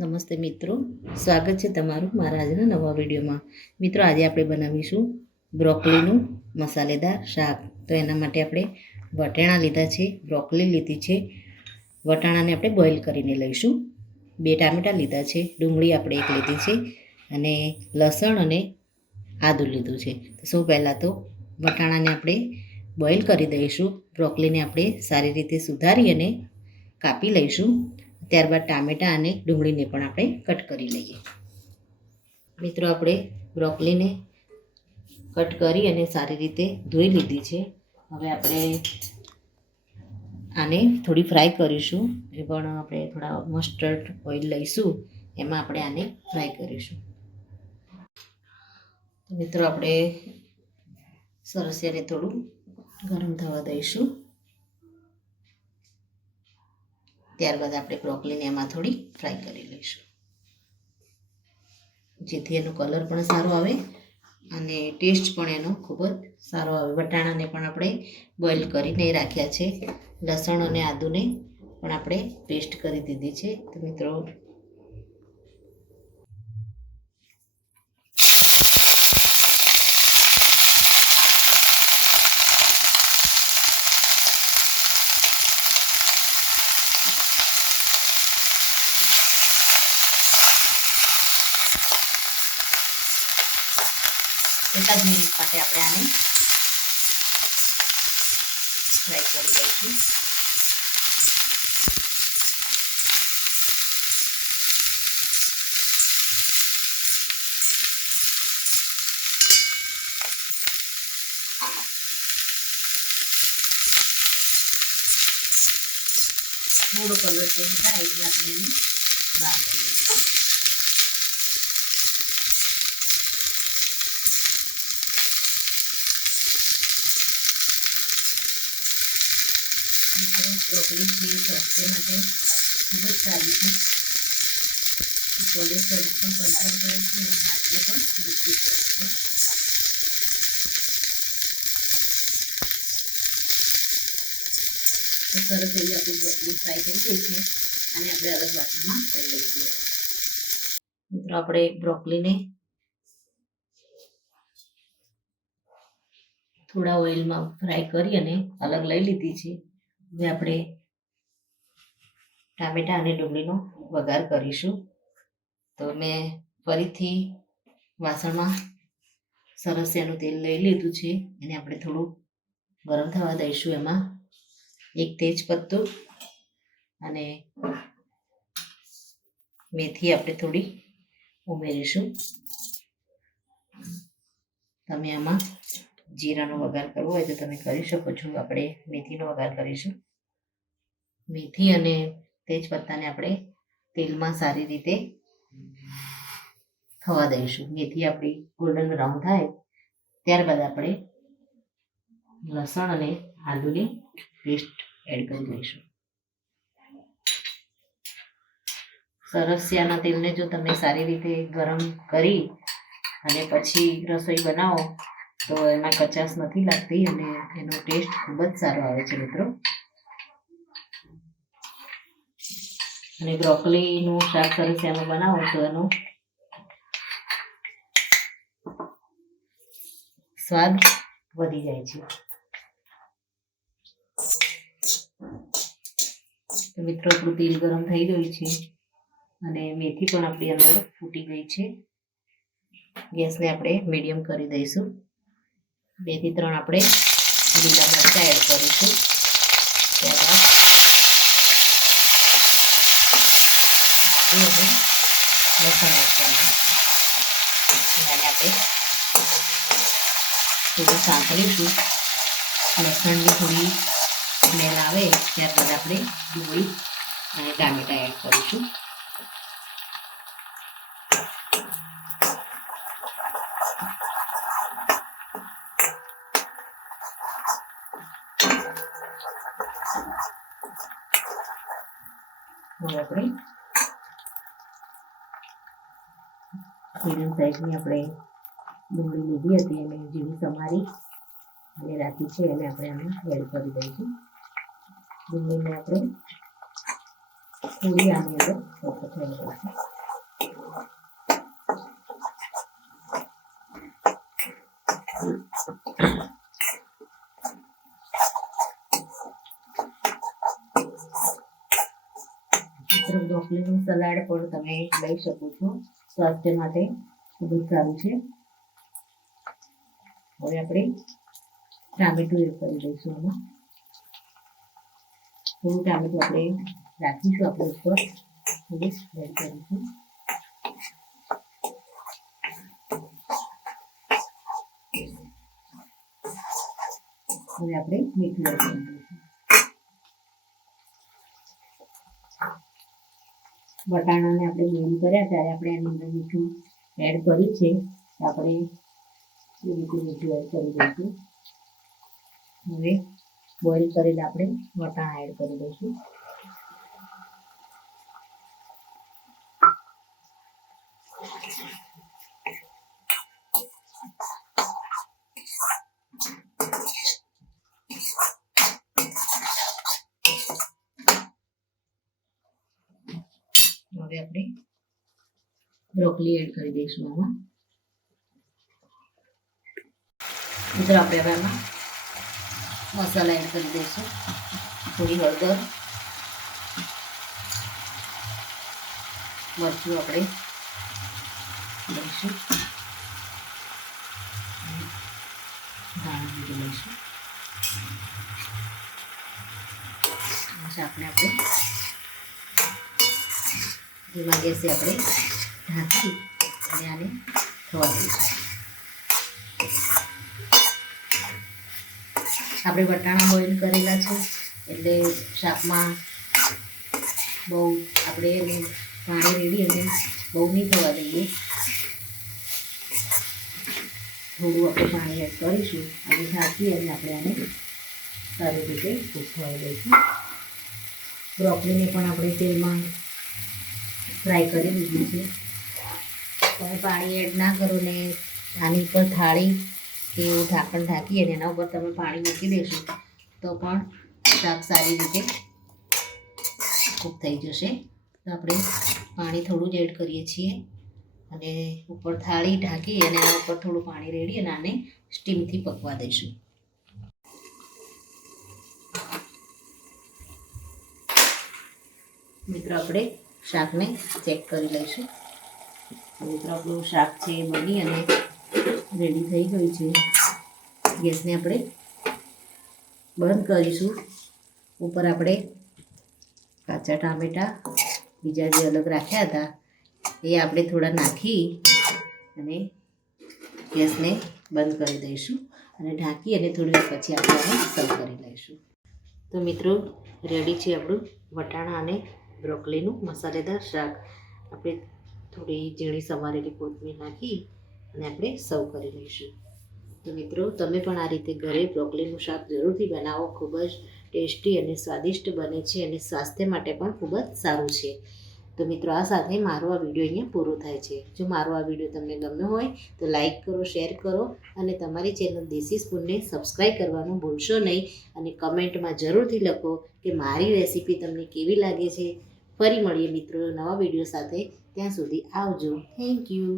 નમસ્તે મિત્રો, સ્વાગત છે તમારું મારા આજના નવા વિડીયોમાં. મિત્રો, આજે આપણે બનાવીશું બ્રોકોલીનું મસાલેદાર શાક. તો એના માટે આપણે વટાણા લીધા છે, બ્રોકોલી લીધી છે. વટાણાને આપણે બોઇલ કરીને લઈશું. 2 ટામેટાં લીધા છે, ડુંગળી આપણે 1 લીધી છે અને લસણ અને આદું લીધું છે. તો સૌ પહેલાં તો વટાણાને આપણે બોઇલ કરી દઈશું. બ્રોકોલીને આપણે સારી રીતે સુધારી અને કાપી લઈશું. ત્યારબાદ ટામેટાં અને ડુંગળીને પણ આપણે કટ કરી લઈએ. મિત્રો, આપણે બ્રોકોલીને કટ કરી અને સારી રીતે ધોઈ લીધી છે. હવે આપણે આને થોડી ફ્રાય કરીશું. એ પણ આપણે થોડા મસ્ટર્ડ ઓઇલ લઈશું, એમાં આપણે આને ફ્રાય કરીશું. મિત્રો, આપણે સરસ એને થોડું ગરમ થવા દઈશું. ત્યારબાદ આપણે બ્રોકોલીને એમાં થોડી ફ્રાય કરી લઈશું, જેથી એનો કલર પણ સારો આવે અને ટેસ્ટ પણ એનો ખૂબ જ સારો આવે. વટાણાને પણ આપણે બોઇલ કરીને રાખ્યા છે. લસણ અને આદુને પણ આપણે પેસ્ટ કરી દીધી છે. તો મિત્રો, એકાદ મિનિટ માટે આપણે આને ફ્રાય કરી દઈશું. થોડો કલર ચેન્જ થાય એટલે આપણે એને બહાર લઈ લઈશું. બ્રોકોલી છે સ્વાસ્થ્ય માટે ખૂબ જ સારી છે. કોલેસ્ટ્રોલ પણ કંટ્રોલ કરે છે અને હાર્ટને પણ મજબૂત કરે છે. તો સરસ એવી આપણી બ્રોકોલી ફ્રાય થઈ ગઈ છે અને આપણે અલગ વાસણમાં લઈ લઈશું. મિત્રો, આપણે બ્રોકોલીને થોડા ઓઇલમાં ફ્રાય કરી અને અલગ લઈ લીધી છે. હવે આપણે ટામેટાં અને ડુંગળીનો વઘાર કરીશું. તો મેં ફરીથી વાસણમાં સરસ એનું તેલ લઈ લીધું છે. એને આપણે થોડું ગરમ થવા દઈશું. એમાં 1 તેજપત્તું અને મેથી આપણે થોડી ઉમેરીશું. તમે આમાં જીરાનો વઘાર કરવો હોય તો તમે કરી શકો છો. આપણે મેથીનો વઘાર કરીશું. મેથી અને તેજપત્તાને આપણે તેલમાં સારી રીતે થવા દઈશું. મેથી આપણી ગોલ્ડન બ્રાઉન થાય ત્યારબાદ આપણે લસણ અને આદુની પેસ્ટ એડ કરી દઈશું. સરસિયાના તેલને જો તમે સારી રીતે ગરમ કરી અને પછી રસોઈ બનાવો તો એમાં કચાશ નથી લાગતી અને એનો ટેસ્ટ ખૂબ જ સારો આવે છે. મિત્રો, અને બ્રોકોલીનું શાક સરસિયાનું બનાવો તો એનો સ્વાદ વધી જાય છે. તો મિત્રો, આપણું તેલ ગરમ થઈ ગયું છે અને મેથી પણ આપણી અંદર ફૂટી ગઈ છે. ગેસને આપણે મીડિયમ કરી દઈશું. 2 થી 3 આપણે લીલા મરચાં એડ કરીશું. ત્યારબાદ આદુ અને લસણ એડ કરીશું. અને આપણે થોડું સાંતળીશું. લસણની થોડી સ્મેલ આવે ત્યારબાદ આપણે ડુંગળી અને ટામેટાં એડ કરીશું. હવે આપણે મીડિયમ સાઈઝની આપણે ડુંગળી લીધી હતી અને ઝીણી સમારી અને રાખી છે એને આપણે આમાં એડ કરી દઈશું. ડુંગળીને આપણે થોડી આની અંદર સોતે થઈ દઈશું. મિત્રો બ્રોકોલીનું સલાડ પણ તમે લઈ શકો છો, સ્વાસ્થ્ય માટે ખૂબ જ સારું છે. હવે આપણે ટામેટું એડ કરી દઈશું. આમાં થોડું ટામેટું આપણે રાખીશું આપણે ઉપર, થોડું એડ કરીશું. હવે આપણે મીઠું એડ કરી દઈશું. વટાણાને આપણે બોઇલ કર્યા ત્યારે આપણે એની અંદર મીઠું એડ કર્યું છે, આપણે મીઠું એડ કરી દઈશું. હવે બોઇલ કરેલા આપણે વટાણા એડ કરી દઈશું. હવે આપણે બ્રોકોલી એડ કરી દઈશું. આમાં મિત્રો આપણે હવે આમાં મસાલા એડ કરી દઈશું. થોડી હળદર, મરચું આપણે લઈશું, ધાણા જીરું લઈશું. શાકને આપણે ધીમા ગેસે આપણે ઢાંકી અને આને થવા દઈશું. આપણે વટાણા બોઇલ કરેલા છે એટલે શાકમાં બહુ આપણે એને પાણી રેડી અને બહુ નહીં થવા દઈએ. થોડું આપણે પાણી એડ કરીશું અને ઢાંકી અને આપણે આને સારી રીતે કૂક થવા દઈશું. બ્રોકોલીને પણ આપણે તેલમાં ફ્રાય કરી દીધું છે. તમે પાણી એડ ના કરો ને આની ઉપર થાળી કે એવું ઢાંકણ ઢાંકી અને એના ઉપર તમે પાણી મૂકી દેશો તો પણ શાક સારી રીતે કૂક થઈ જશે. તો આપણે પાણી થોડું જ એડ કરીએ છીએ અને ઉપર થાળી ઢાંકી અને એના ઉપર થોડું પાણી રેડી અને આને સ્ટીમથી પકવા દઈશું. મિત્રો આપણે શાકને ચેક કરી લઈશું. મિત્રો આપણું શાક છે એ બની અને રેડી થઈ ગયું છે. ગેસને આપણે બંધ કરીશું. ઉપર આપણે કાચા ટામેટાં બીજા જે અલગ રાખ્યા હતા એ આપણે થોડા નાખી અને ગેસને બંધ કરી દઈશું અને ઢાંકી અને થોડી વાર પછી આપણે સર્વ કરી લઈશું. તો મિત્રો રેડી છે આપણું વટાણા અને બ્રોકોલીનું મસાલેદાર શાક. આપણે થોડી ઝીણી સમારેલી કોથમીર નાખી અને આપણે સર્વ કરી લઈશું. તો મિત્રો તમે પણ આ રીતે ઘરે બ્રોકોલીનું શાક જરૂરથી બનાવો. ખૂબ જ ટેસ્ટી અને સ્વાદિષ્ટ બને છે અને સ્વાસ્થ્ય માટે પણ ખૂબ જ સારું છે. તો મિત્રો આ સાથે મારો આ વિડીયો અહીંયા પૂરો થાય છે. જો મારો આ વિડીયો તમને ગમ્યો હોય તો લાઈક કરો, શેર કરો અને તમારી ચેનલ દેશી સ્પૂનને સબસ્ક્રાઈબ કરવાનું ભૂલશો નહીં. અને કમેન્ટમાં જરૂરથી લખો કે મારી રેસીપી તમને કેવી લાગે છે. ફરી મળીએ મિત્રો નવા વિડીયો સાથે. ત્યાં સુધી આવજો. Thank you.